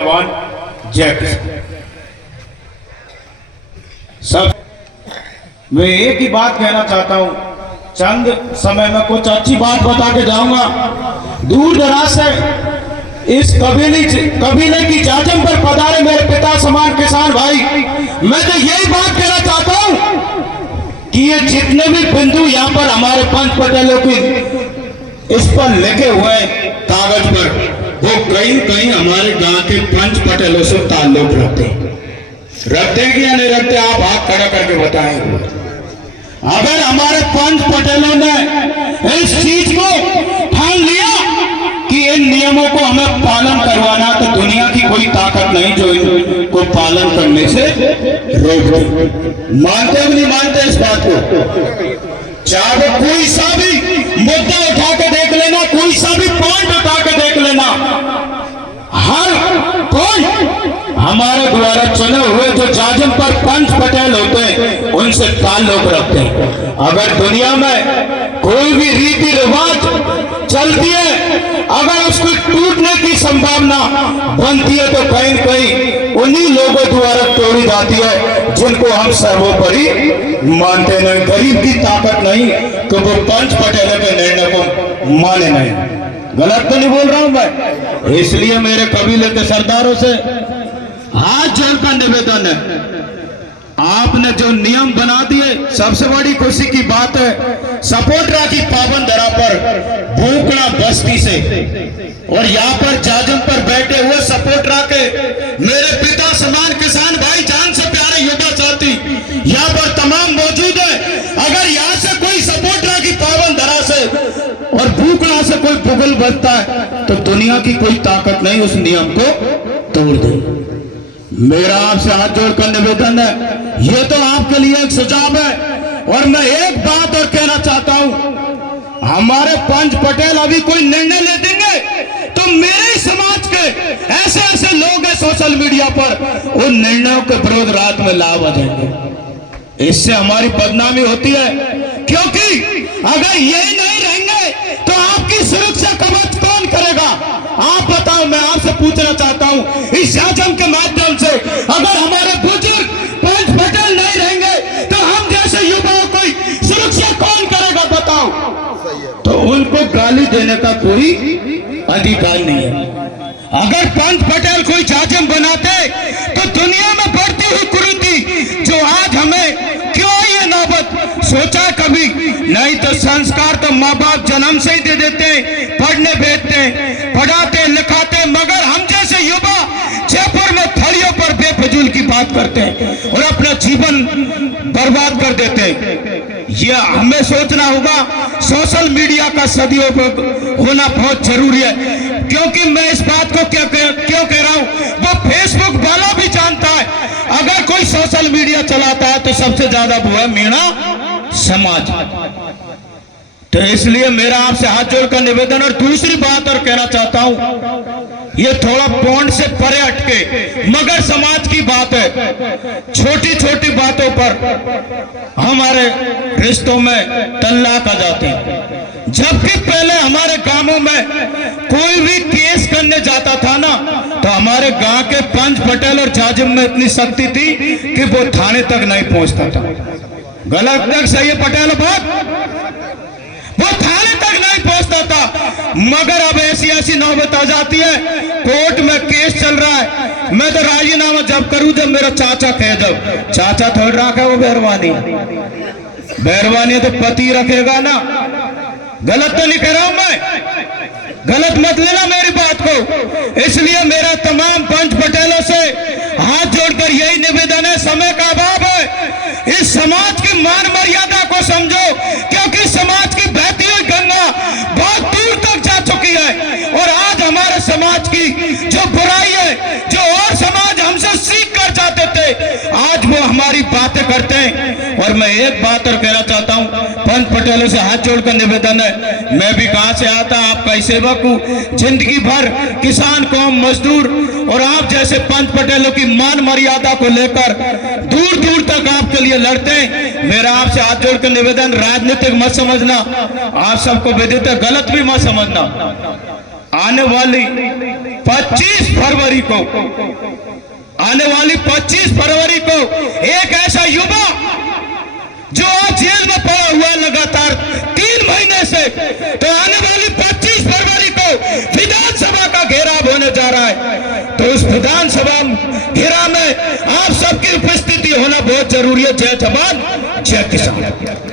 जय किसान। सब मैं एक ही बात कहना चाहता हूं, चंद समय में कुछ अच्छी बात बता के जाऊंगा। दूर दराज से इस कबीले की जाजम पर पधारे मेरे पिता समान किसान भाई, मैं तो यही बात कहना चाहता हूं कि ये जितने भी बिंदु यहाँ पर हमारे पंच पटेलों की इस पर लिखे हुए कागज पर, वो कहीं कहीं हमारे गांव के पंच पटेलों से ताल्लुक रखते हैं कि या नहीं रखते? आप हाथ खड़ा करके बताएं। अगर हमारे पंच पटेलों ने इस चीज को ठान लिया कि इन नियमों को हमें पालन करवाना, तो दुनिया की कोई ताकत नहीं जो इनको पालन करने से रोक दे। मानते हो नहीं मानते इस बात को? चाहे कोई सा भी मुद्दा उठा के देख लेना, कोई सा भी पॉइंट उठा के देख लेना, हर कोई हमारे द्वारा चुने हुए जो जाजम पर पंच पटेल होते हैं उनसे ताल्लुक रखते हैं। अगर दुनिया में कोई भी रीति रिवाज चलती है, अगर उसको टूटने की संभावना बनती है, तो कहीं कहीं उन्हीं लोगों द्वारा तोड़ी जाती है जिनको हम सर्वोपरि मानते नहीं। गरीब की ताकत नहीं तो वो पंच पटेलों के निर्णय को माने नहीं। गलत तो नहीं बोल रहा हूं मैं? इसलिए मेरे कबीले के सरदारों से हाथ जोड़कर निवेदन है, आपने जो नियम बना दिए, सबसे बड़ी खुशी की बात है सपोटरा की पावन धरा पर भूकड़ा बस्ती से और यहाँ पर जाजम पर बैठे हुए सपोटरा के मेरे पिता समान किसान भाई, जान से प्यारे युवा साथी यहाँ पर तमाम मौजूद है। अगर यहाँ से कोई सपोटरा की पावन धरा से और भूकड़ा से कोई बुगल बचता है, तो दुनिया की कोई ताकत नहीं उस नियम को तोड़ दे। मेरा आपसे हाथ जोड़कर निवेदन है, ये तो आपके लिए एक सुझाव है। और मैं एक बात और कहना चाहता हूं, हमारे पंच पटेल अभी कोई निर्णय ले देंगे तो मेरे समाज के ऐसे ऐसे लोग हैं सोशल मीडिया पर, उन निर्णयों के विरोध रात में लाभ आ जाएंगे। इससे हमारी बदनामी होती है, क्योंकि अगर यही नहीं रहेंगे तो आपकी सुरक्षा कवच कौन करेगा? आप बताओ। मैं आपसे पूछना चाहता हूं इस जाजम के माध्यम से, अगर हमारे बुजुर्ग पंच पटेल नहीं रहेंगे तो हम जैसे युवाओं को सुरक्षा कौन करेगा? बताओ। तो उनको गाली देने का कोई अधिकार नहीं है। अगर पंच पटेल कोई जाजम बनाते तो दुनिया में बढ़ती हुई कुरीति जो आज हमें क्यों ये नौबत सोचा कभी नहीं? तो संस्कार तो माँ बाप जन्म से ही दे देते हैं, पढ़ने भेजते हैं, पढ़ाते लिखाते, मगर हम जैसे युवा जयपुर में थड़ियों पर बेफजूल की बात करते हैं और अपना जीवन बर्बाद कर देते हैं। यह हमें सोचना होगा। सोशल मीडिया का सदुपयोग होना बहुत जरूरी है, क्योंकि मैं इस बात को क्यों कह रहा हूं, वो फेसबुक वाला भी जानता है अगर कोई सोशल मीडिया चलाता है तो सबसे ज्यादा वो है मीणा समाज। तो इसलिए मेरा आपसे हाथ जोड़कर निवेदन। और दूसरी बात और कहना चाहता हूं, ये थोड़ा पॉइंट से परे हटके मगर समाज की बात है। छोटी छोटी बातों पर हमारे रिश्तों में तल्लाक आ जाते हैं, जबकि पहले हमारे गांवों में कोई भी केस करने जाता था ना, तो हमारे गांव के पंच पटेल और जाजिम में इतनी शक्ति थी कि वो थाने तक नहीं पहुंचता था। गलत तक सही है पटेल बात? वो थाने तक नहीं पहुंचता था। मगर अब ऐसी ऐसी नौबत आ जाती है, कोर्ट में केस चल रहा है, मैं तो राजीनामा जब करूं जब मेरा चाचा कहे। जब चाचा थोड़ रखा वो बेरवानी तो पति रखेगा ना। गलत तो नहीं कह रहा हूं मैं, गलत मत लेना मेरी बात को। इसलिए मेरा तमाम पंच पटेलों से हाथ जोड़कर यही निवेदन है, समय का अभाव है, इस समाज की मान मर्यादा को समझो, क्योंकि समाज की बहती हुई गंगा बहुत दूर तक जा चुकी है। और आज हमारे समाज की जो बुराई है, जो और समाज हमसे सीख कर जाते थे, आज वो हमारी बातें करते हैं। और मैं एक बात और कहना चाहता हूं, पंच पटेलों से हाथ जोड़कर निवेदन है, मैं भी कहां से आता, आपका ही सेवक हूं, जिंदगी भर किसान कौम मजदूर और आप जैसे पंच पटेलों की मान मर्यादा को लेकर दूर दूर तक आपके लिए लड़ते हैं। मेरा आपसे हाथ जोड़कर निवेदन, राजनीतिक मत समझना, आप सबको विदित है, गलत भी मत समझना। आने वाली 25 फरवरी को एक ऐसा युवा जो आज जेल में पड़ा हुआ है लगातार 3 महीने से, तो आने वाली 25 फरवरी को विधानसभा का घेराव होने जा रहा है। तो उस विधानसभा घेराव में आप सबकी उपस्थिति होना बहुत जरूरी है। जय जवान जय किसान।